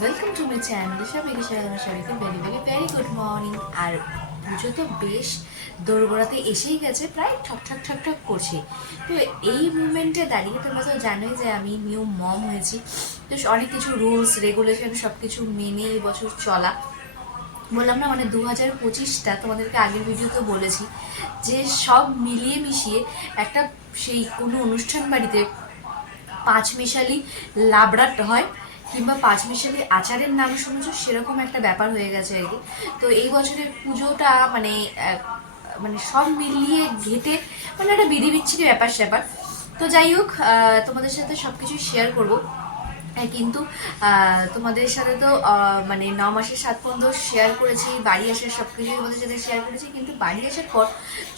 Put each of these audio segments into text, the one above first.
Welcome to my channel. সবাইকে সবাইকে very very very good morning. আর পুজো তো বেশ দোরগোড়াতে এসেই গেছে, প্রায় ঠক ঠক ঠক ঠক করছে। তো এই মুভমেন্টে দাঁড়িয়ে তোমরা তো জানোই যে আমি নিউ মম হয়েছি, তো অনেক কিছু রুলস রেগুলেশন সব কিছু মেনে এই বছর চলা। বললাম না, মানে 2025টা তোমাদেরকে আগের ভিডিওতেও বলেছি যে সব মিলিয়ে মিশিয়ে একটা সেই কোনো অনুষ্ঠান বাড়িতে পাঁচমিশালি লাবড়াট হয় কিংবা পাঁচমিশালি আচারের নাম শুনেছো, সেরকম একটা ব্যাপার হয়ে গেছে আর কি। তো এই বছরের পুজোটা মানে মানে সব মিলিয়ে ঘেটে মানে একটা বিধি বিচ্ছিরি ব্যাপার স্যাপার। তো যাই হোক, তোমাদের সাথে সব কিছুই শেয়ার করবো। কিন্তু তোমাদের সাথে তো মানে 9 মাসের 7 শেয়ার করেছি, বাড়ি আসার সব কিছুই তোমাদের সাথে শেয়ার করেছি। কিন্তু বাড়ি আসার পর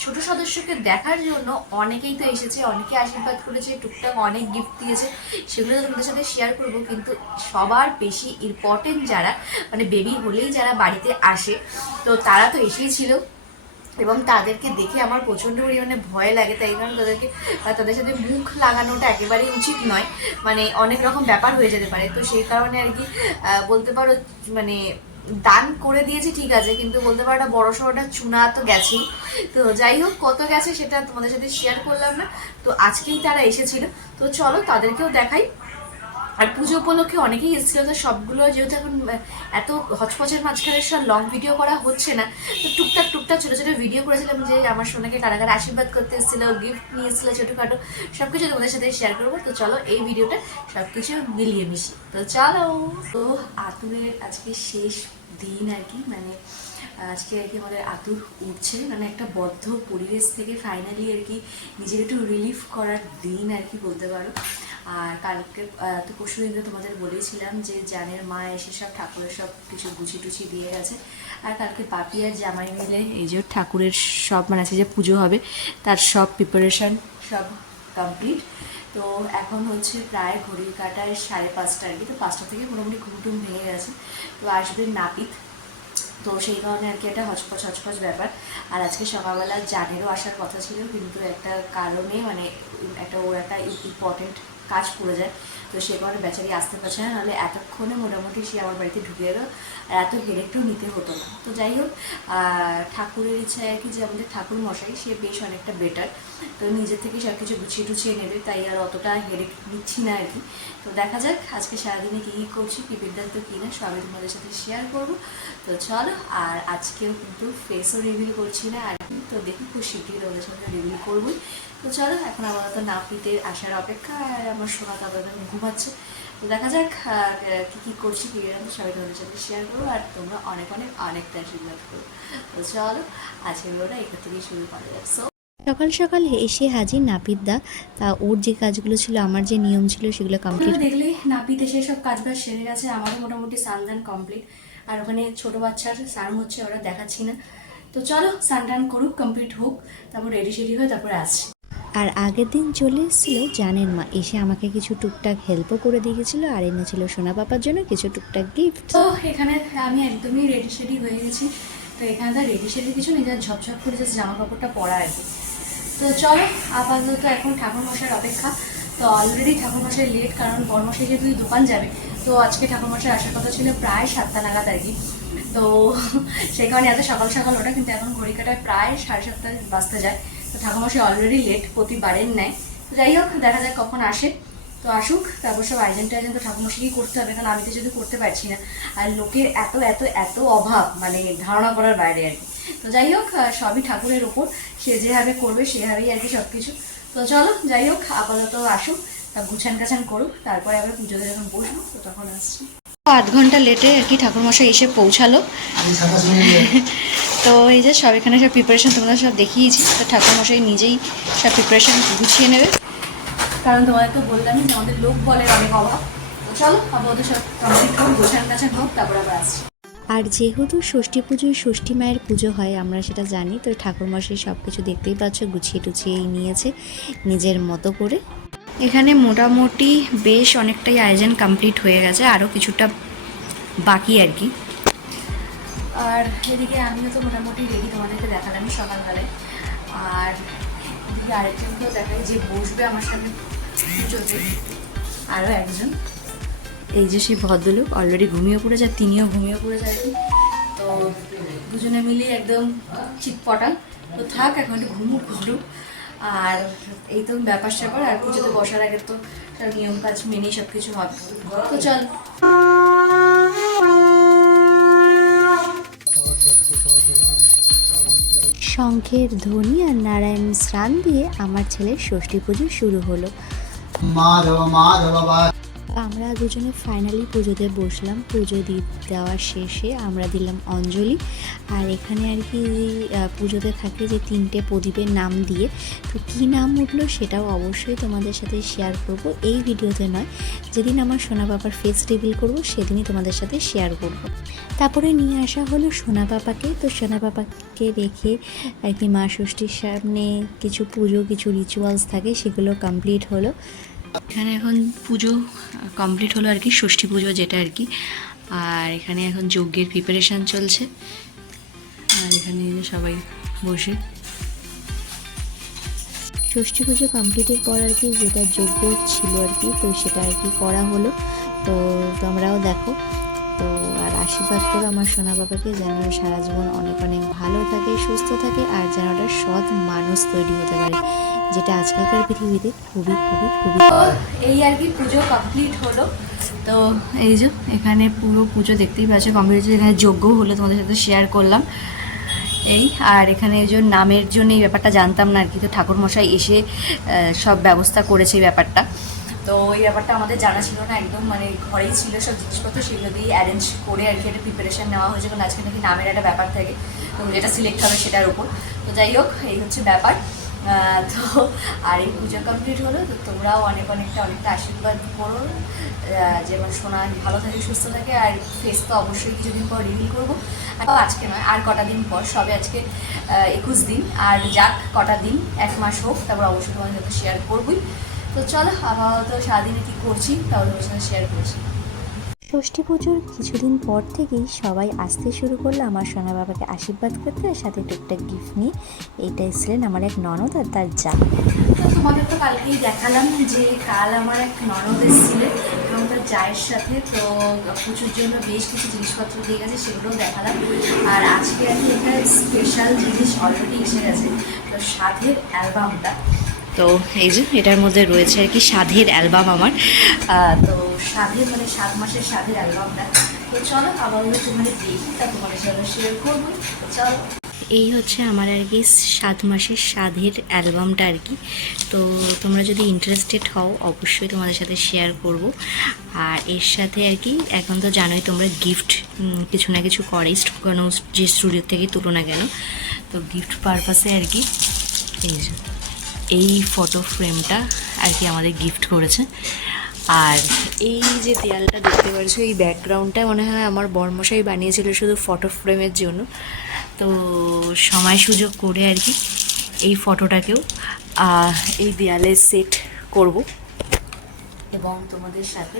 ছোট সদস্যকে দেখার জন্য অনেকেই তো এসেছে, অনেকে আশীর্বাদ করেছে, টুকটাক অনেক গিফট দিয়েছে, সেগুলো তো তোমাদের সাথে শেয়ার করব। কিন্তু সবার বেশি ইম্পর্টেন্ট যারা মানে বেবি হলেই যারা বাড়িতে আসে, তো তারা তো এসেই ছিল এবং তাদেরকে দেখে আমার প্রচণ্ড পরিমাণে ভয় লাগে। তাই কারণ তাদের সাথে মুখ লাগানোটা একেবারেই উচিত নয়, মানে অনেক রকম ব্যাপার হয়ে যেতে পারে। তো সেই কারণে আর কি বলতে পারো মানে দান করে দিয়েছি ঠিক আছে, কিন্তু বলতে পারো একটা বড় সড়োটা চুনা তো গেছেই। তো যাই হোক, কত গেছে সেটা তোমাদের সাথে শেয়ার করলাম না। তো আজকেই তারা এসেছিল, তো চলো তাদেরকেও দেখাই। আর পুজো উপলক্ষে অনেকেই এসেছিল, তো সবগুলো যেহেতু এখন এত হচপচের মাঝখানে সব লং ভিডিও করা হচ্ছে না, তো টুকটাক টুকটাক ছোটো ছোটো ভিডিও করেছিলাম যে আমার সোনাকে কারা কারা আশীর্বাদ করতে এসেছিলো, গিফট নিয়ে এসেছিলো ছোটোখাটো, সব কিছু তোমাদের সাথে শেয়ার করবো। তো চলো এই ভিডিওটা সব কিছু মিলিয়ে মিশি। তো চলো, তো আতুরের আজকে শেষ দিন আর কি, মানে আজকে আর কি আমাদের আতুর উঠছে, মানে একটা বদ্ধ পরিবেশ থেকে ফাইনালি আর কি নিজের একটু রিলিফ করার দিন আর কি বলতে পারো। আর কালকে তো পরশু দিন তোমাদের বলেছিলাম যে জানের মা এসে সব ঠাকুরের সব কিছু গুছি টুচি দিয়ে গেছে। আর কালকে পাপি আর জামাই মিলে এই যে ঠাকুরের সব মানে আছে যে পুজো হবে তার সব প্রিপারেশন সব কমপ্লিট। তো এখন হচ্ছে প্রায় ঘড়ির কাটায় 5:30 আর কি। তো 5টা থেকে মোটামুটি ঘুমটুম ভেঙে গেছে। তো আসবে নাপিত, তো সেই কারণে আর কি একটা হচপচ হচপচ ব্যাপার। আর আজকে সকালবেলা জানেরও আসার কথা ছিল, কিন্তু একটা কারণে মানে ওর একটা ইম্পর্টেন্ট কাজ পড়ে যায়, তো সে কারণে বেচারি আসতে পারছে না, নাহলে এতক্ষণে মোটামুটি সে আমার বাড়িতে ঢুকে গেল আর এত হেরেকটাও নিতে হতো না। তো যাই হোক, ঠাকুরের ইচ্ছা আর কি যে আমাদের ঠাকুর মশাই সে বেশ অনেকটা বেটার, তো নিজের থেকে সব কিছু গুছিয়ে টুছিয়ে নেবে, তাই আর অতটা হেরেক নিচ্ছি না আর কি। তো দেখা যাক আজকে সারাদিনে কী কী করছি, কী বিদ্যান্ত কী না সবই তোমাদের সাথে শেয়ার করবো। তো চলো, আর আজকেও কিন্তু ফেসও রিভিল করছি না আর কি, তো দেখি খুব শীঘ্রই তোমাদের সাথে রিভিল করবোই। তো চলো, এখন আপাতত নাপিতের আসার অপেক্ষা, আর আমার সোনা তো আপাতত ঘুমাচ্ছে। তো দেখা যাক কী কী করছি, কী সবাই তোমাদের সাথে শেয়ার করবো, আর তোমরা অনেক অনেক অনেকটা আশীর্বাদ করো। তো চলো, আজকের ভিডিওটা এখান থেকেই শুরু করা যাক। সকাল সকাল এসে হাজির নাপিতদা। তা ওর যে কাজগুলো ছিল, আমার যে নিয়ম ছিল সেগুলো কমপ্লিট। দেখলে নাপিত এসে সব কাজ বাজ সেরে গেছে, আমারও মোটামুটি স্নান কমপ্লিট। আর ওখানে ছোট বাচ্চার স্নান হচ্ছে, ওরা দেখাচ্ছি না। তো চলো স্নান করুক, কমপ্লিট হোক, তারপর রেডি সেডি হয়ে তারপরে আসছি। আর আগের দিন চলে এসেছিল জানের মা, এসে আমাকে কিছু টুকটাক হেল্পও করে দিয়ে গেছিলো, আর এনেছিল সোনা পাপার জন্য কিছু টুকটাক গিফট। তো এখানে আমি একদমই রেডি সেডি হয়ে গেছি। তো এখানে তো রেডি সেডি কিছু নিজের ঝপঝপ করে জাস্ট জামা কাপড়টা পরা আর কি। তো চলো, আপাতত এখন ঠাকুরমশাইয়ের অপেক্ষা। তো অলরেডি ঠাকুরমশাই লেট, কারণ বড়মশাই যেহেতু দোকান যাবে, তো আজকে ঠাকুরমশাই আসার কথা ছিল প্রায় 7টা নাগাদ আর কি। তো সেই কারণে এত সকাল সকাল ওটা, কিন্তু এখন ঘড়ি কাটায় প্রায় 7:30 বাজতে যায়। তো ঠাকুরমশাই অলরেডি লেট, প্রতিবারের নেয়। তো যাই হোক, দেখা যাক কখন আসে। তো আসুক, তারপর সব আয়োজন টায়োজন তো ঠাকুরমশাইকেই করতে হবে, কারণ আমি তো যদি করতে পারছি না। আর লোকের এত এত এত অভাব, মানে ধারণা করার বাইরে আর কি। তো যাই হোক, সবই ঠাকুরের ওপর, সে যেভাবে করবে সেভাবেই আর কি সব কিছু। তো চলো, যাই হোক আপাতত আসুক, তা গুছান কাছান করুক, তারপরে আবার পুজোতে যখন বসবো তো তখন আসছি। 8 ঘন্টা লেটে আর কি ঠাকুরমশাই এসে পৌঁছালো। তো এই যে সব এখানে সব প্রিপারেশন তোমাদের সব দেখিয়েছি। তো ঠাকুরমশাই নিজেই সব প্রিপারেশন গুছিয়ে নেবে, কারণ তোমাদের তো বললামই যে আমাদের লোক বলে অনেক অভাব। তো চলো আপাতত সব কমপ্লিট হোক, গোছান কাছান হোক, তারপর আবার আসছি। আর যেহেতু ষষ্ঠী পুজোয় ষষ্ঠী মায়ের পুজো হয়, আমরা সেটা জানি, তো ঠাকুরমশাই সব কিছু দেখতেই পাচ্ছ গুছিয়ে টুছিয়েই নিয়েছে নিজের মতো করে। এখানে মোটামুটি বেশ অনেকটাই আয়োজন কমপ্লিট হয়ে গেছে, আরও কিছুটা বাকি আর কি। আর এদিকে আমিও তো মোটামুটি রেডি, তোমাদেরকে দেখালাম সকালবেলায়। আর এদিকে আরেকজনকেও দেখাই যে বসবে আমার সাথে পুজোতে, আরও একজন। এই যে সেই ভদ্রলোক অলরেডি ঘুমিয়ে পড়েছে, আর তিনিও ঘুমিয়ে পড়েছে আর কি। তো দুজনে মিলে একদম চিটপটা। তো থাক, এখন একটু ঘুমুক করুক। আর এই তো ব্যাপার স্যাপার, আর পুজোতে বসার আগে তো সব নিয়ম কাজ মেনেই সব কিছু হবে। তো চল। শঙ্খের ধ্বনি আর নারায়ণ স্নান দিয়ে আমার ছেলের ষষ্ঠী পুজো শুরু হলো। আমরা দুজনে ফাইনালি পুজোতে বসলাম। পুজো দেওয়ার শেষে আমরা দিলাম অঞ্জলি। আর এখানে আর কি পুজোতে থাকে যে 3টে প্রদীপের নাম দিয়ে, তো কী নাম উঠলো সেটাও অবশ্যই তোমাদের সাথে শেয়ার করব। এই ভিডিওতে নয়, যেদিন আমার সোনা বাবার ফেস রিভিল করব সেদিনই তোমাদের সাথে শেয়ার করব। তারপরে নিয়ে আসা হলো সোনা বাবাকে। তো সোনা বাবাকে রেখে আর কি মা ষষ্ঠীর সামনে কিছু পুজো, কিছু রিচুয়ালস থাকে, সেগুলো কমপ্লিট হলো। এখানে এখন পুজো কমপ্লিট হলো আর কি, ষষ্ঠী পুজো যেটা আর কি। আর এখানে এখন যজ্ঞের প্রিপারেশান চলছে। আর এখানে এই যে সবাই বসে ষষ্ঠী পুজো কমপ্লিটের পর আর কি যেটা যজ্ঞ ছিল আর কি, তো সেটা আর কি করা হলো। তো তোমরাও দেখো। তো আর আশীর্বাদ করো আমার সোনা বাবাকে, যেন সারা জীবন অনেক অনেক ভালো থাকে, সুস্থ থাকে, আর যেন একটা সৎ মানুষ তৈরি হতে পারে, যেটা আজকালকার পৃথিবীতে খুবই খুবই খুবই। এই আর কি পুজো কমপ্লিট হলো। তো এই যে এখানে পুরো পুজো দেখতেই পাচ্ছ কমপ্লিট, এখানে যজ্ঞ হলো, তোমাদের সাথে শেয়ার করলাম এই। আর এখানে এই যে নামের জন্য এই ব্যাপারটা জানতাম না আর কি, তো ঠাকুরমশাই এসে সব ব্যবস্থা করেছে এই ব্যাপারটা। তো এই ব্যাপারটা আমাদের জানা ছিল না একদম, মানে ঘরেই ছিল সব জিনিসপত্র, সেগুলো দিয়ে অ্যারেঞ্জ করে আর কি একটা প্রিপারেশান নেওয়া হয়েছে, কারণ আজকে নাকি নামের একটা ব্যাপার থাকে, তো যেটা সিলেক্ট হবে সেটার উপর। তো যাই হোক, এই হচ্ছে ব্যাপার। তো আর এই পুজো কমপ্লিট হলো। তো তোমরাও অনেকটা আশীর্বাদ করো, যে আমার সোনা ভালো থাকে, সুস্থ থাকে। আর ফেস তো অবশ্যই কিছুদিন পর রিভিল করবো, আজকে নয়, আর কটা দিন পর, সবে আজকে 21 দিন, আর যাক কটা দিন, 1 মাস হোক, তারপর অবশ্যই তোমাদের সাথে শেয়ার করবই। তো চলো, আপাতত সারাদিনে কী করছি তাহলে তোমার সাথে শেয়ার করছি। ষষ্ঠী পুজোর কিছুদিন পর থেকেই সবাই আসতে শুরু করলো আমার সোনা বাবাকে আশীর্বাদ করতে, আর সাথে টুকটাক গিফট নিয়ে। এইটা এসেছিলেন আমার এক ননদ আর তার যা। তো তোমাদের তো কালকেই দেখালাম যে কাল আমার এক ননদ এসেছিলেন এবং তার জায়ের সাথে, তো পুজোর জন্য বেশ কিছু জিনিসপত্র দিয়ে গেছে, সেগুলোও দেখালাম। আর আজকে আর কি একটা স্পেশাল জিনিস অলরেডি এসে গেছে, তো সাধের অ্যালবামটা। তো এই যে এটার মধ্যে রয়েছে আর কি সাধের অ্যালবাম আমার। তো সাধের মানে 7 মাসের সাধের অ্যালবামটা। তো চলো আবার তোমাদের দেখি, তা তোমাদের সাথে শেয়ার করবো। তো চলো, এই হচ্ছে আমার আর কি 7 মাসের সাধের অ্যালবামটা আর কি। তো তোমরা যদি ইন্টারেস্টেড হও অবশ্যই তোমাদের সাথে শেয়ার করব। আর এর সাথে আর কি এখন তো জানোই তোমরা গিফট কিছু না কিছু করেই, কোনো যে স্টুডিও থেকে তুলো না কেন, তো গিফট পারপাসে আর কি এই ফটো ফ্রেমটা আর কি আমাদের গিফট করেছে। আর এই যে দেয়ালটা দেখতে পাচ্ছ, এই ব্যাকগ্রাউন্ডটা মনে হয় আমার বর্মশাই বানিয়েছিল শুধু ফটো ফ্রেমের জন্য। তো সময় সুযোগ করে আর কি এই ফটোটাকেও এই দেয়ালে সেট করব এবং তোমাদের সাথে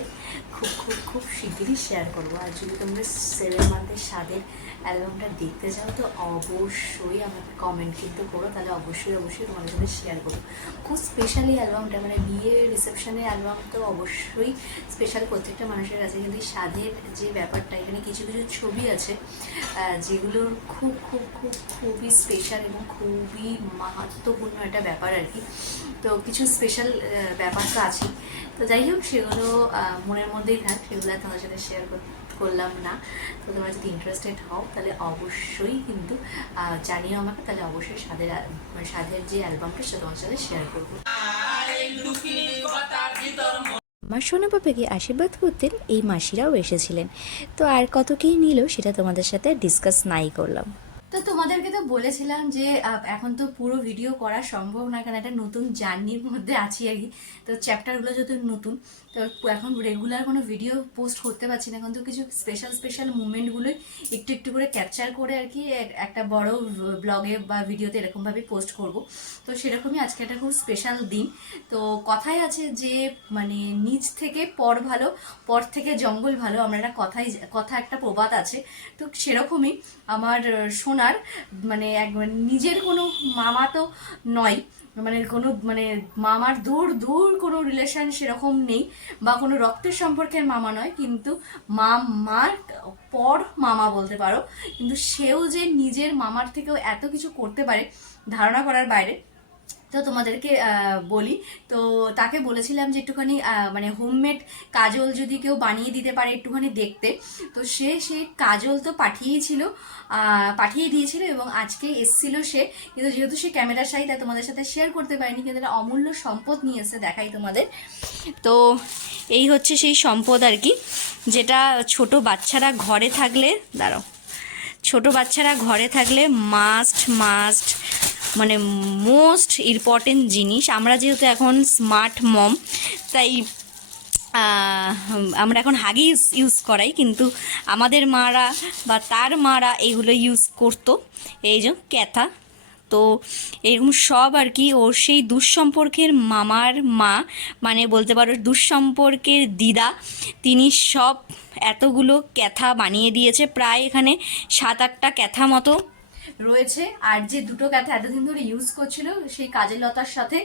খুব খুব খুব শিগগিরই শেয়ার করবো। আর যদি তোমরা 7 মান্থের স্বাদের অ্যালবামটা দেখতে চাও তো অবশ্যই আমাকে কমেন্ট কিন্তু করো, তাহলে অবশ্যই তোমাদের সাথে শেয়ার করবো। খুব স্পেশালি অ্যালবামটা, মানে বিয়ে রিসেপশনের অ্যালবাম তো অবশ্যই স্পেশাল প্রত্যেকটা মানুষের কাছে, কিন্তু এই স্বাদের যে ব্যাপারটা, এখানে কিছু কিছু ছবি আছে যেগুলো খুব খুব খুব খুবই স্পেশাল এবং খুবই মাহাত্ম্যপূর্ণ একটা ব্যাপার আর কি। তো কিছু স্পেশাল ব্যাপার তো আছে। তো যাই হোক, সেগুলো মনের মধ্যেই থাক, সেগুলো তোমাদের সাথে শেয়ার করলাম না। তো তোমরা যদি ইন্টারেস্টেড হও তাহলে অবশ্যই কিন্তু জানিও আমাকে, তাহলে অবশ্যই সাধের যে অ্যালবামটা সেটা তোমার সাথে শেয়ার করবো। আমার সোনা বাবাকে আশীর্বাদ করতেন এই মাসিরাও এসেছিলেন। তো আর কত কী নিল সেটা তোমাদের সাথে ডিসকাস নাই করলাম। তো তোমাদেরকে তো বলেছিলাম যে এখন তো পুরো ভিডিও করা সম্ভব না, কারণ একটা নতুন জার্নির মধ্যে আছি আর কি। তো চ্যাপ্টারগুলো যদি নতুন, তো এখন রেগুলার কোনো ভিডিও পোস্ট করতে পারছি না, এখন তো কিছু স্পেশাল মুভমেন্টগুলোই একটু একটু করে ক্যাপচার করে আর কি একটা বড় ব্লগে বা ভিডিওতে এরকমভাবে পোস্ট করব। তো সেরকমই আজকে একটা খুব স্পেশাল দিন। তো কথায় আছে যে মানে নিচ থেকে পর ভালো, পর থেকে জঙ্গল ভালো, আমরা একটা কথা একটা প্রবাদ আছে। তো সেরকমই আমার সোনার মানে নিজের কোনো মামা তো নয়, মানে কোনো মানে মামার দূর দূর কোনো রিলেশন সেরকম নেই, বা কোনো রক্তের সম্পর্কের মামা নয়, কিন্তু মার পর মামা বলতে পারো। কিন্তু সেও যে নিজের মামার থেকেও এত কিছু করতে পারে ধারণা করার বাইরে। তো তোমাদেরকে বলি, তো তাকে বলেছিলাম যে একটুখানি মানে হোমমেড কাজল যদি কেউ বানিয়ে দিতে পারে একটুখানি দেখতে। তো সে কাজল তো পাঠিয়ে দিয়েছিল এবং আজকে এসছিল সে, কিন্তু যেহেতু সে ক্যামেরার সাই তাই তোমাদের সাথে শেয়ার করতে পারিনি, কিন্তু একটা অমূল্য সম্পদ নিয়ে এসে দেখাই তোমাদের। তো এই হচ্ছে সেই সম্পদ আর কি, যেটা ছোট বাচ্চারা ঘরে থাকলে ছোট বাচ্চারা ঘরে থাকলে মাস্ট মানে মোস্ট ইম্পর্টেন্ট জিনিস। আমরা যেহেতু এখন স্মার্ট মম, তাই আমরা এখন হাগিস ইউজ করাই, কিন্তু আমাদের মারা বা তার মারা এইগুলো ইউজ করতো। এই যে ক্যাথা, তো এরকম সব আর কি ওর সেই দুঃসম্পর্কের মামার মা, মানে বলতে পারো দুঃসম্পর্কের দিদা, তিনি সব এতগুলো ক্যাথা বানিয়ে দিয়েছে। প্রায় এখানে 7-8টা ক্যাথা মতো রয়েছে। আর যে দুটো কাঁথা এতদিন ধরে ইউজ করছিল সেই কাজের লতার সাথে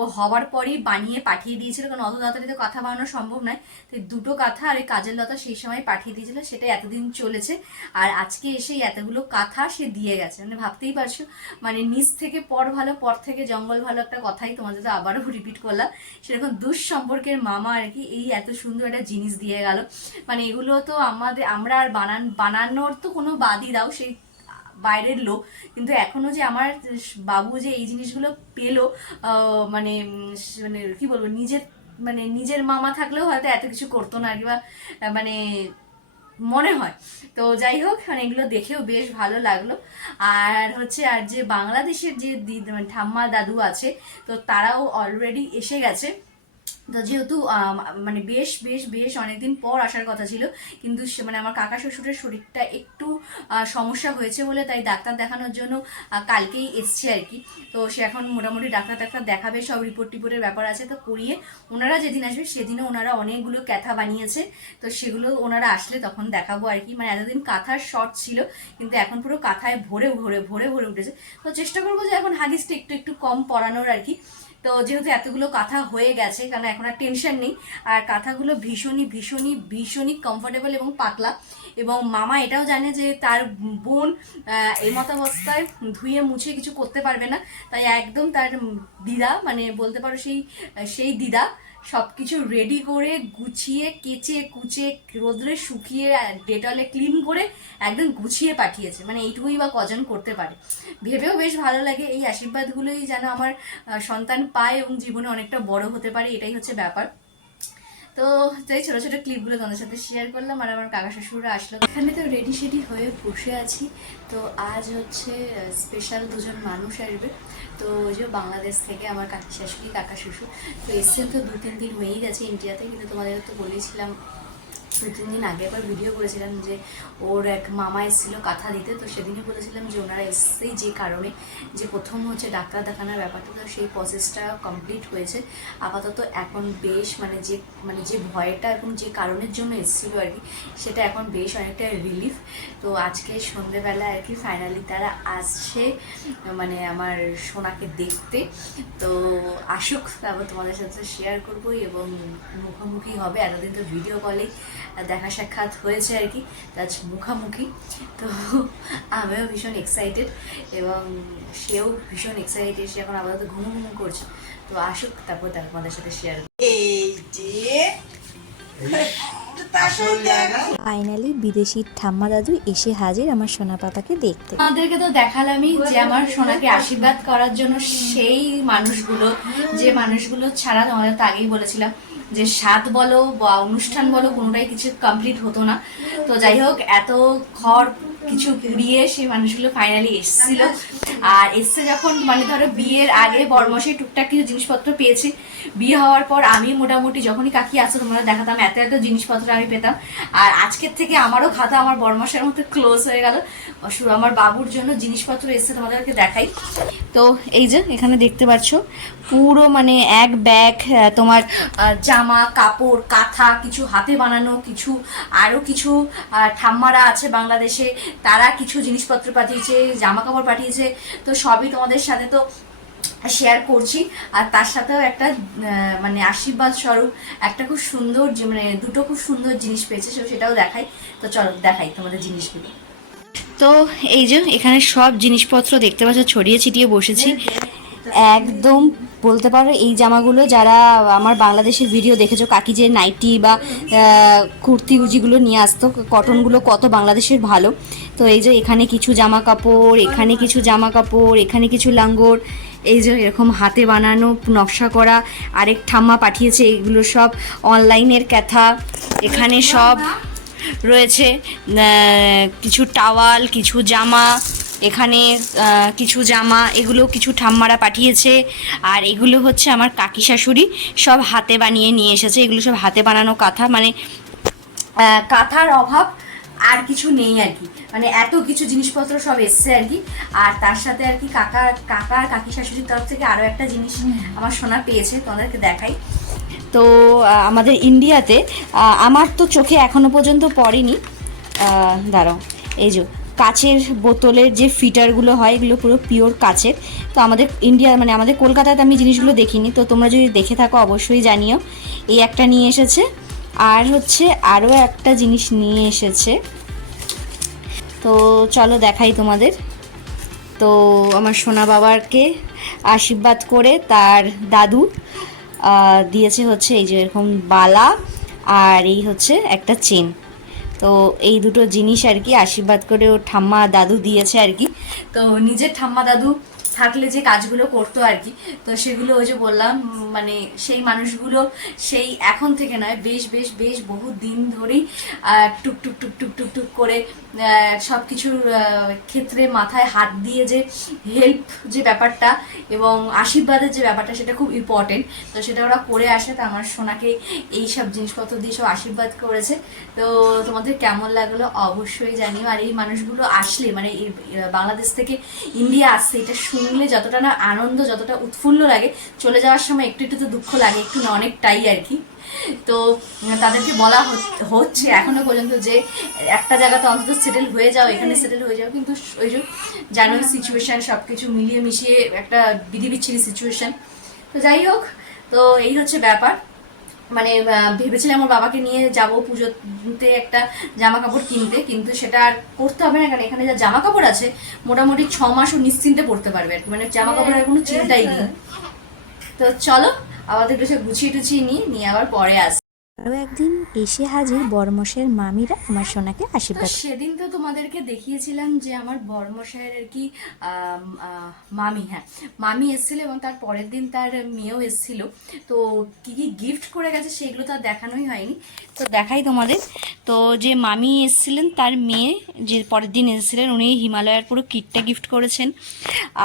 ও হওয়ার পরই বানিয়ে পাঠিয়ে দিয়েছিল, কারণ অত তাড়াতাড়ি তো কাঁথা বানানো সম্ভব নয়। তো দুটো কাঁথা আর এই কাজের লতা সেই সময় পাঠিয়ে দিয়েছিল, সেটা এতদিন চলেছে। আর আজকে এসে এতগুলো কাঁথা সে দিয়ে গেছে, মানে ভাবতেই পারছো, মানে নিচ থেকে পর ভালো পর থেকে জঙ্গল ভালো, একটা কথাই তোমাদের তো আবারও রিপিট করলাম। সেরকম দুঃসম্পর্কের মামা আর কি এই এত সুন্দর একটা জিনিস দিয়ে গেল। মানে এগুলো তো আমরা আর বানানোর তো কোনো বাদই দাও, সেই বাইরের লোক, কিন্তু এখনো যে আমার বাবু যে এই জিনিসগুলো পেলো, মানে মানে কি বলবো, নিজের মামা থাকলেও হয়তো এত কিছু করতো না আর কি, বা মানে মনে হয়। তো যাই হোক, মানে এগুলো দেখেও বেশ ভালো লাগলো। আর হচ্ছে আর যে বাংলাদেশের যে মানে ঠাম্মা দাদু আছে, তো তারাও অলরেডি এসে গেছে। তো যেহেতু মানে বেশ বেশ বেশ অনেকদিন পর আসার কথা ছিল, কিন্তু মানে আমার কাকা শ্বশুরের শরীরটা একটু সমস্যা হয়েছে বলে তাই ডাক্তার দেখানোর জন্য কালকেই এসছে আর কি। তো সে এখন মোটামুটি ডাক্তার দেখাবে, সব রিপোর্টের ব্যাপার আছে, তো করিয়ে ওনারা যেদিন আসবে সেদিনও ওনারা অনেকগুলো ক্যাথা বানিয়েছে। তো সেগুলো ওনারা আসলে তখন দেখাবো আর কি। মানে এতদিন কাঁথার শর্ট ছিল, কিন্তু এখন পুরো কাঁথায় ভরে ভরে ভরে ভরে উঠেছে। তো চেষ্টা করবো যে এখন হাগিসটা একটু একটু কম পরানোর আর কি। তো যেহেতু এতগুলো কাঁথা হয়ে গেছে, কারণ এখন আর টেনশন নেই। আর কাঁথাগুলো ভীষণই ভীষণই ভীষণই কমফোর্টেবল এবং পাতলা। এবং মামা এটাও জানে যে তার বোন এই মতাবস্থায় ধুয়ে মুছে কিছু করতে পারবে না, তাই একদম তার দিদা, মানে বলতে পারো সেই দিদা সব কিছু রেডি করে গুছিয়ে কেচে কুচে রোদ্রে শুকিয়ে ডেটলে ক্লিন করে একদম গুছিয়ে পাঠিয়েছে। মানে এইটুকুই বা কজন করতে পারে, ভেবেও বেশ ভালো লাগে। এই আশীর্বাদগুলোই যেন আমার সন্তান পায় এবং জীবনে অনেকটা বড় হতে পারে, এটাই হচ্ছে ব্যাপার। তো তাই ছোটো ছোটো ক্লিপগুলো তোমাদের সাথে শেয়ার করলাম। আর আমার কাকা শ্বশুররা আসলো, এখানে তো রেডি সেডি হয়ে বসে আছি। তো আজ হচ্ছে স্পেশাল দুজন মানুষ আসবে। তো ওই যে বাংলাদেশ থেকে আমার কাকি শাশুড়ি কাকা শ্বশুর, তো এসছেন তো 2-3 দিন হয়েই গেছে ইন্ডিয়াতে। কিন্তু তোমাদের তো বলেছিলাম 2-3 দিন আগে একবার ভিডিও করেছিলাম যে ওর এক মামা এসেছিলো কাঁথা দিতে। তো সেদিনই বলেছিলাম যে ওনারা এসছেই যে কারণে, যে প্রথম হচ্ছে ডাক্তার দেখানোর ব্যাপারটা, তো সেই প্রসেসটা কমপ্লিট হয়েছে আপাতত। এখন বেশ মানে যে ভয়টা এবং যে কারণের জন্য এসেছিলো আর কি, সেটা এখন বেশ অনেকটা রিলিফ। তো আজকে সন্ধেবেলা আর কি ফাইনালি তারা আসছে মানে আমার সোনাকে দেখতে। তো আসুক, তারপর তোমাদের সাথে শেয়ার করবো এবং মুখোমুখি হবে। এতদিন তো ভিডিও কলেই দেখা সাক্ষাৎ হয়েছে আর কি, আজ মুখামুখি। তো আমিও ভীষণ এক্সাইটেড এবং সেও ভীষণ এক্সাইটেড। সে এখন আপাতত ঘুমু করছে। তো আসুক, তারপর তোমাদের সাথে শেয়ার করবো। এই যে ফাইনালি বিদেশি ঠাম্মা দাদু এসে হাজির আমার সোনা পাপাকে দেখতে। আমাদেরকে তো দেখালামই যে আমার সোনাকে আশীর্বাদ করার জন্য সেই যে মানুষগুলো ছাড়া তোমাদের তো আগেই বলেছিলাম যে সাত বলো বা অনুষ্ঠান বলো কোনোটাই কিছু কমপ্লিট হতো না। তো যাই হোক, এত খড় কিছু পুড়িয়ে সেই মানুষগুলো ফাইনালি এসেছিল। আর এসছে যখন, মানে ধরো বিয়ের আগে বরমশাই টুকটাক কিছু জিনিসপত্র পেয়েছে, বিয়ে হওয়ার পর আমি মোটামুটি যখনই কাকি আসতো তোমরা দেখাতাম, এত এত জিনিসপত্র আমি পেতাম। আর আজকের থেকে আমারও খাতা আমার বরমশাইয়ের মতো ক্লোজ হয়ে গেল। আমার বাবুর জন্য জিনিসপত্র এসছে, তোমাদেরকে দেখাই। তো এই যে এখানে দেখতে পাচ্ছ পুরো মানে এক ব্যাগ তোমার জামা কাপড় কাঁথা, কিছু হাতে বানানো, কিছু আরও কিছু ঠাম্মারা আছে বাংলাদেশে, তারা কিছু জিনিসপত্র পাঠিয়েছে, জামা কাপড় পাঠিয়েছে। তো সবই তোমাদের সাথে তো শেয়ার করছি। আর তার সাথেও একটা মানে আশীর্বাদ স্বরূপ একটা খুব সুন্দর মানে দুটো খুব সুন্দর জিনিস পেয়েছে, সেটাও দেখাই। তো চলো দেখাই তোমাদের জিনিসগুলো। তো এই যে এখানে সব জিনিসপত্র দেখতে পাচ্ছ ছড়িয়ে ছিটিয়ে বসেছি একদম। বলতে পারো এই জামাগুলো যারা আমার বাংলাদেশের ভিডিও দেখেছো, কাকি যে নাইটি বা কুর্তি যেগুলো নিয়ে আসতো কটনগুলো কত বাংলাদেশের ভালো। তো এই যে এখানে কিছু জামা কাপড়, এখানে কিছু জামা কাপড়, এখানে কিছু লাঙ্গর, এই যে এরকম হাতে বানানো নকশা করা আরেক ঠাম্মা পাঠিয়েছে, এগুলো সব অনলাইনের ক্যাথা। এখানে সব রয়েছে কিছু টাওয়াল, কিছু জামা, এখানে কিছু জামা, এগুলো কিছু ঠাম্মারা পাঠিয়েছে। আর এগুলো হচ্ছে আমার কাকি শাশুড়ি সব হাতে বানিয়ে নিয়ে এসেছে, এগুলো সব হাতে বানানো কাঁথা, মানে কাঁথার অভাব আর কিছু নেই আর কি, মানে এত কিছু জিনিসপত্র সব এসছে আর কি। আর তার সাথে আর কি কাকা কাকি শাশুড়ির তরফ থেকে আরও একটা জিনিস আমার সোনা পেয়েছে, তোমাদেরকে দেখাই। তো আমাদের ইন্ডিয়াতে আমার তো চোখে এখনো পর্যন্ত পড়েনি, দাঁড়াও, এই যে কাচের বোতলের যে ফিটারগুলো হয় এগুলো পুরো পিওর কাচের। তো আমাদের ইন্ডিয়া মানে আমাদের কলকাতাতে আমি জিনিসগুলো দেখিনি, তো তোমরা যদি দেখে থাকো অবশ্যই জানিও। এই একটা নিয়ে এসেছে, আর হচ্ছে আরও একটা জিনিস নিয়ে এসেছে, তো চলো দেখাই তোমাদের। তো আমার সোনা বাবাকে আশীর্বাদ করে তার দাদু দিয়েছে হচ্ছে এই যে এরকম বালা, আর এই হচ্ছে একটা চেন। তো এই দুটো জিনিস আর কি আশীর্বাদ করে ও ঠাম্মা দাদু দিয়েছে আর কি। তো নিজের ঠাম্মা দাদু থাকলে যে কাজগুলো করতো আর কি, তো সেগুলো ওই যে বললাম মানে সেই মানুষগুলো সেই এখন থেকে নয়, বেশ বেশ বেশ বহু দিন ধরেই টুক টুক টুক টুক টুক টুক করে সব কিছুর ক্ষেত্রে মাথায় হাত দিয়ে যে হেল্প যে ব্যাপারটা এবং আশীর্বাদের যে ব্যাপারটা সেটা খুব ইম্পর্টেন্ট। তো সেটা ওরা করে আসে, তো আমার সোনাকে এই সব জিনিসপত্র দিয়ে সব আশীর্বাদ করেছে। তো তোমাদের কেমন লাগলো অবশ্যই জানিও। আর এই মানুষগুলো আসলে মানে এই বাংলাদেশ থেকে ইন্ডিয়া আসছে, এটা শুনলে যতটা না আনন্দ, যতটা উৎফুল্ল লাগে, চলে যাওয়ার সময় একটু একটু তো দুঃখ লাগে, একটু না অনেকটাই আর কি। তো তাদেরকে বলা হচ্ছে এখনো পর্যন্ত যে একটা জায়গাতে অন্তত সেটেল হয়ে যাও, এখানে সেটেল হয়ে যাও, কিন্তু ওই যে জানুয়ারি সিচুয়েশন সব কিছু মিলিয়ে মিশিয়ে একটা বিধিবিচ্ছিরি সিচুয়েশন। তো যাই হোক, তো এই হচ্ছে ব্যাপার। মানে ভেবেছিলাম আমার বাবাকে নিয়ে যাব পুজোতে একটা জামা কাপড় কিনতে, কিন্তু সেটা আর করতে হবে না, কারণ এখানে যা জামা কাপড় আছে মোটামুটি 6 মাসও নিশ্চিন্তে পড়তে পারবে আর কি, মানে জামা কাপড়ের কোনো চিন্তাই নেই। তো চলো আমাদের কিছু গুছিয়ে টুছিয়ে নিয়ে আবার পরে আস। আরও একদিন এসে হাজির বড়মশাইয়ের মামিরা আমার সোনাকে তো আশীর্বাদ। সেদিন তো তোমাদেরকে দেখিয়েছিলাম যে আমার বড়মশাইয়ের আর কি মামি, হ্যাঁ মামি এসেছিল এবং তার পরের দিন তার মেয়েও এসেছিল। তো কি কি গিফট করে গেছে সেগুলো তো আর দেখানোই হয়নি, তো দেখাই তোমাদের। তো যে মামি এসেছিলেন তার মেয়ে যে পরের দিন এসেছিলেন উনি হিমালয়ার পুরো কিটটা গিফট করেছেন।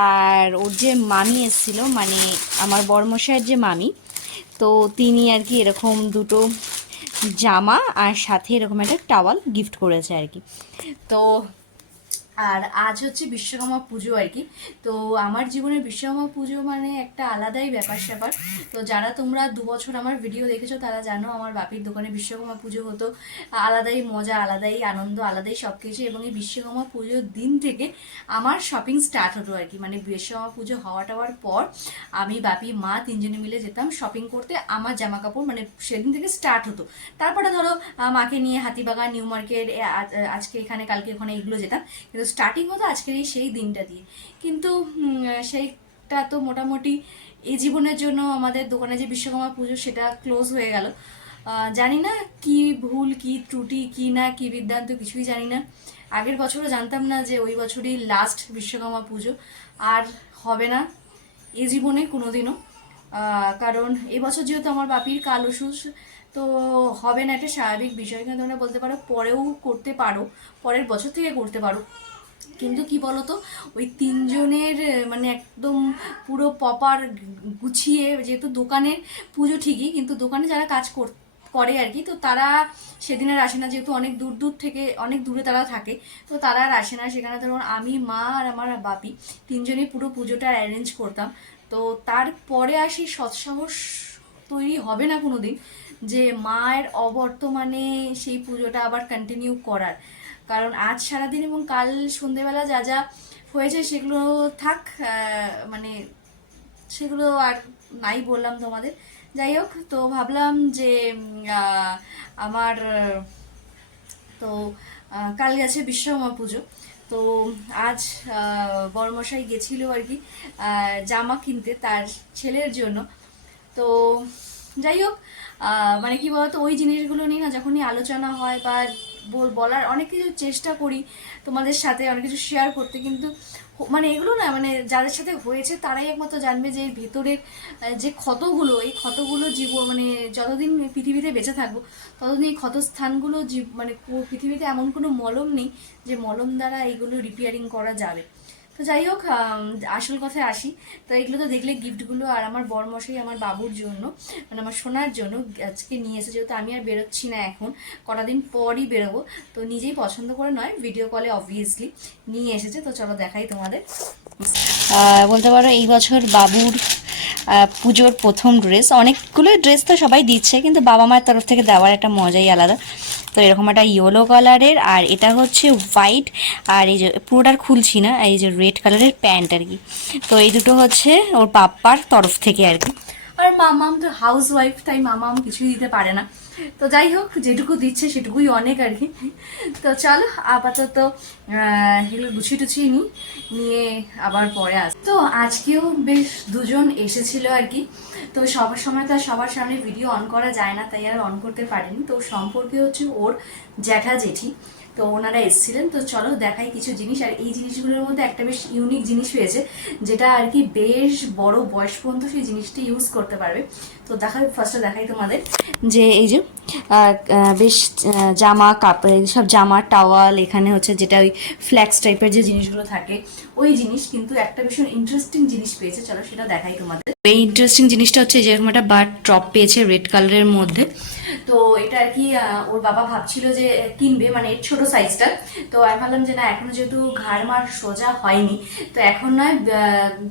আর ওর যে মামি এসেছিল মানে আমার বড়মশাইয়ের যে মামি, তো তিনি আর কি এরকম দুটো জামা আর সাথে এরকম একটা টাওয়াল গিফট করেছে আর কি। তো আর আজ হচ্ছে বিশ্বকর্মা পুজো আর কি। তো আমার জীবনের বিশ্বকর্মা পুজো মানে একটা আলাদাই ব্যাপার স্যাপার। তো যারা তোমরা 2 বছর আমার ভিডিও দেখেছো তারা জানো আমার বাপির দোকানে বিশ্বকর্মা পুজো হতো, আলাদাই মজা, আলাদাই আনন্দ, আলাদাই সব কিছু। এবং এই বিশ্বকর্মা পুজোর দিন থেকে আমার শপিং স্টার্ট হতো আর কি, মানে বিশ্বকর্মা পুজো হওয়ার পর আমি বাপি মা তিনজনে মিলে যেতাম শপিং করতে, আমার জামা কাপড় মানে সেদিন থেকে স্টার্ট হতো। তারপরে ধরো মাকে নিয়ে হাতিবাগান, নিউ মার্কেট, আজকে এখানে কালকে ওখানে এগুলো যেতাম, কিন্তু স্টার্টিং হতো আজকের সেই দিনটা দিয়ে। কিন্তু সেইটা তো মোটামুটি এই জীবনের জন্য আমাদের দোকানে যে বিশ্বকর্মা পুজো সেটা ক্লোজ হয়ে গেল। জানি না কি ভুল কি ত্রুটি কি না কি বিদ্যান্ত কিছুই জানি না। আগের বছরও জানতাম না যে ওই বছরই লাস্ট বিশ্বকর্মা পুজো, আর হবে না এই জীবনে কোনোদিনও। কারণ এবছর যেহেতু আমার বাপির কাল অসুখ, তো হবে না, একটা স্বাভাবিক বিষয়। কিন্তু তোমরা বলতে পারো পরেও করতে পারো, পরের বছর থেকে করতে পারো, কিন্তু কি বলতো ওই তিনজনের মানে একদম পুরো প্রপার গুছিয়ে, যেহেতু দোকানের পুজো ঠিকই কিন্তু দোকানে যারা কাজ করে আর কি, তো তারা সেদিন আর আসে না, যেহেতু অনেক দূর দূর থেকে অনেক দূরে তারা থাকে, তো তারা আর আসে না। সেখানে ধরুন আমি মা আর আমার বাপি তিনজনই পুরো পুজোটা অ্যারেঞ্জ করতাম। তো তারপরে আসি সৎসাহস তৈরি হবে না কোনো দিন যে মায়ের অবর্তমানে সেই পুজোটা আবার কন্টিনিউ করার। কারণ আজ সারাদিন এবং কাল সন্ধেবেলা যা যা হয়েছে সেগুলো থাক, মানে সেগুলো আর নাই বললাম তোমাদের। যাই হোক, তো ভাবলাম যে আমার তো কাল গেছে বিশ্বকর্মা পুজো, তো আজ বড়মশাই গেছিল আর কি জামা কিনতে তার ছেলের জন্য। তো যাই হোক, মানে কি বলতো, ওই জিনিসগুলো নিয়ে না যখনই আলোচনা হয় বা বলার অনেক কিছু চেষ্টা করি তোমাদের সাথে অনেক কিছু শেয়ার করতে, কিন্তু মানে এগুলো না, মানে যাদের সাথে হয়েছে তারাই একমাত্র জানবে যে এর ভেতরের যে ক্ষতগুলো, এই ক্ষতগুলো জীবন মানে যতদিন পৃথিবীতে বেঁচে থাকবো ততদিন এই ক্ষতস্থানগুলো মানে পৃথিবীতে এমন কোনো মলম নেই যে মলম দ্বারা এগুলো রিপেয়ারিং করা যাবে। তো যাই হোক, আসল কথায় আসি। তো এগুলো তো দেখলে গিফটগুলো, আর আমার বরমশাই আমার বাবুর জন্য মানে আমার সোনার জন্য আজকে নিয়ে এসে, যেহেতু আমি আর বেরোচ্ছি না এখন, কটা দিন পরই বেরোবো, তো নিজেই পছন্দ করে নয়, ভিডিও কলে অবভিয়াসলি নিয়ে এসেছে। তো চলো দেখাই তোমাদের। বলতে পারো এই বছর বাবুর পুজোর প্রথম ড্রেস, অনেকগুলো ড্রেস তো সবাই দিচ্ছে, কিন্তু বাবা মায়ের তরফ থেকে দেওয়ার একটা মজাই আলাদা। তো এরকম একটা ইয়েলো কালারের, আর এটা হচ্ছে হোয়াইট, আর এই যে পুরোটার খুলছি না, এই যে রেড কালারের প্যান্ট আর কি। তো এই দুটো হচ্ছে ওর পাপ্পার তরফ থেকে আর কি। আর মামাম তো হাউস ওয়াইফ, তাই মামাম কিছুই দিতে পারে না। তো যাই হোক, যেটুকু দিচ্ছে সেটুকুই অনেক আর কি। তো চলো আপাতত এগুলো গুছিয়ে টুছিয়ে নিয়ে আবার পরে আস। তো আজকেও বেশ দুজন এসেছিল আর কি। তো সবার সময় তো আর সবার সামনে ভিডিও অন করা যায় না, তাই আর অন করতে পারিনি। তো সম্পর্কে হচ্ছে ওর জ্যাঠা জেঠি, তো ওনারা এসেছিলেন। তো চলো দেখাই কিছু জিনিস। আর এই জিনিসগুলোর মধ্যে একটা বেশ ইউনিক জিনিস পেয়েছে, যেটা আর কি বেশ বড় বয়স পর্যন্ত সেই জিনিসটি ইউজ করতে পারবে। তো ফার্স্টে দেখাই তোমাদের যে এই যে বেশ জামা কাপড়, সব জামা টাওয়াল, এখানে হচ্ছে যেটা ওই ফ্ল্যাক্স টাইপের যে জিনিসগুলো থাকে ওই জিনিস। কিন্তু একটা ভীষণ ইন্টারেস্টিং জিনিস পেয়েছে, চলো সেটা দেখাই তোমাদের। এই ইন্টারেস্টিং জিনিসটা হচ্ছে যেরকম একটা বার টপ পেয়েছে রেড কালারের মধ্যে। তো এটা আর কি ওর বাবা ভাবছিল যে কিনবে, মানে এর ছোট সাইজটা। তো আমি ভাবলাম যে না, এখনো যেহেতু ঘাড় মার সোজা হয়নি, তো এখন নয়,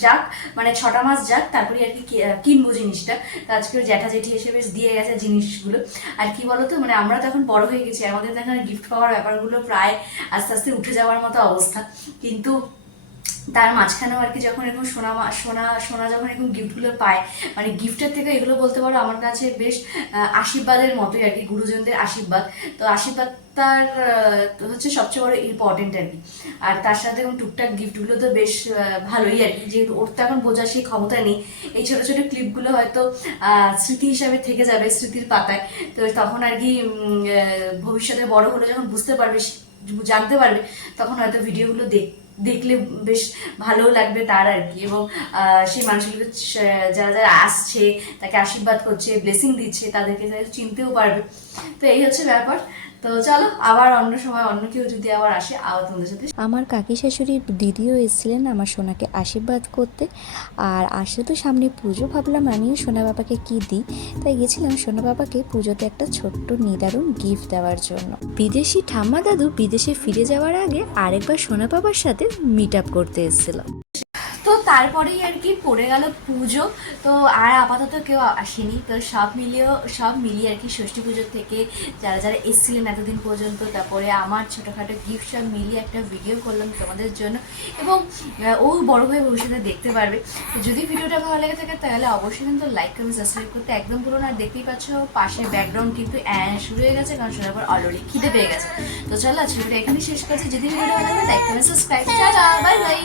যাক মানে 6টা মাস যাক, তারপরে আর কি কিনবো জিনিসটা। তো আজকে ওর জ্যাঠা জেঠি এসে বেশ দিয়ে গেছে জিনিসগুলো। আর কি বলতো, মানে আমরা তো এখন বড় হয়ে গেছি, আমাদের তো এখন গিফট পাওয়ার ব্যাপারগুলো প্রায় আস্তে আস্তে উঠে যাওয়ার মতো অবস্থা। কিন্তু তার মাঝখানেও আর কি যখন এরকম সোনা সোনা সোনা যখন এরকম গিফটগুলো পায়, মানে গিফটের থেকে এগুলো বলতে পারো আমার কাছে বেশ আশীর্বাদের মতোই আর কি, গুরুজনদের আশীর্বাদ। তো আশীর্বাদ তার হচ্ছে সবচেয়ে বড় ইম্পর্টেন্ট আর কি। আর তার সাথে এবং টুকটাক গিফটগুলো তো বেশ ভালোই আর কি, যেহেতু ওর তো এখন বোঝার সেই ক্ষমতা নেই। এই ছোট ছোট ক্লিপগুলো হয়তো স্মৃতি হিসাবে থেকে যাবে স্মৃতির পাতায়। তো তখন আর কি ভবিষ্যতে বড় হলে যখন বুঝতে পারবে, জানতে পারবে, তখন হয়তো ভিডিওগুলো দেখলে বেশ ভালো লাগবে তার আর কি। এবং সেই মানুষগুলো যারা যারা আসছে তাকে আশীর্বাদ করছে, ব্লেসিং দিচ্ছে, তাদেরকে চিনতেও পারবে। তো এই হচ্ছে ব্যাপার। তো চলো আবার অন্য সময় অন্য কেউ যদি আবার আসে আবার তোমাদের সাথে। আমার কাকি শাশুড়ির দিদিও এসেছিলেন আমার সোনাকে আশীর্বাদ করতে। আর আসলে তো সামনে পুজো, ভাবলাম আমিও সোনা বাবাকে কি দিই, তাই গেছিলাম সোনা বাবাকে পুজোতে একটা ছোট্ট নিদারুণ গিফট দেওয়ার জন্য। বিদেশি ঠাম্মা দাদু বিদেশে ফিরে যাওয়ার আগে আরেকবার সোনা বাবার সাথে মিট আপ করতে এসেছিল। তো তারপরেই আর কি পড়ে গেল পুজো। তো আর আপাতত কেউ আসেনি। তো সব মিলিয়ে আর কি ষষ্ঠী পুজোর থেকে যারা যারা এসেছিলেন এতদিন পর্যন্ত, তারপরে আমার ছোটোখাটো গিফট সব মিলিয়ে একটা ভিডিও করলাম তোমাদের জন্য। এবং ও বড় হয়ে ভবিষ্যতে দেখতে পারবে। তো যদি ভিডিওটা ভালো লেগে থাকে তাহলে অবশ্যই কিন্তু লাইক কমেন্ট সাবস্ক্রাইব করতে একদম পুরো না। দেখতেই পাচ্ছ পাশে ব্যাকগ্রাউন্ড কিন্তু শুরু হয়ে গেছে, কারণ সেটার পর অলরেডি খিদে পেয়ে গেছে। তো চলো আজকে ভিডিওটা এখানেই শেষ করছি। যদি ভিডিওটা ভালো লাগে like comment subscribe, bye bye.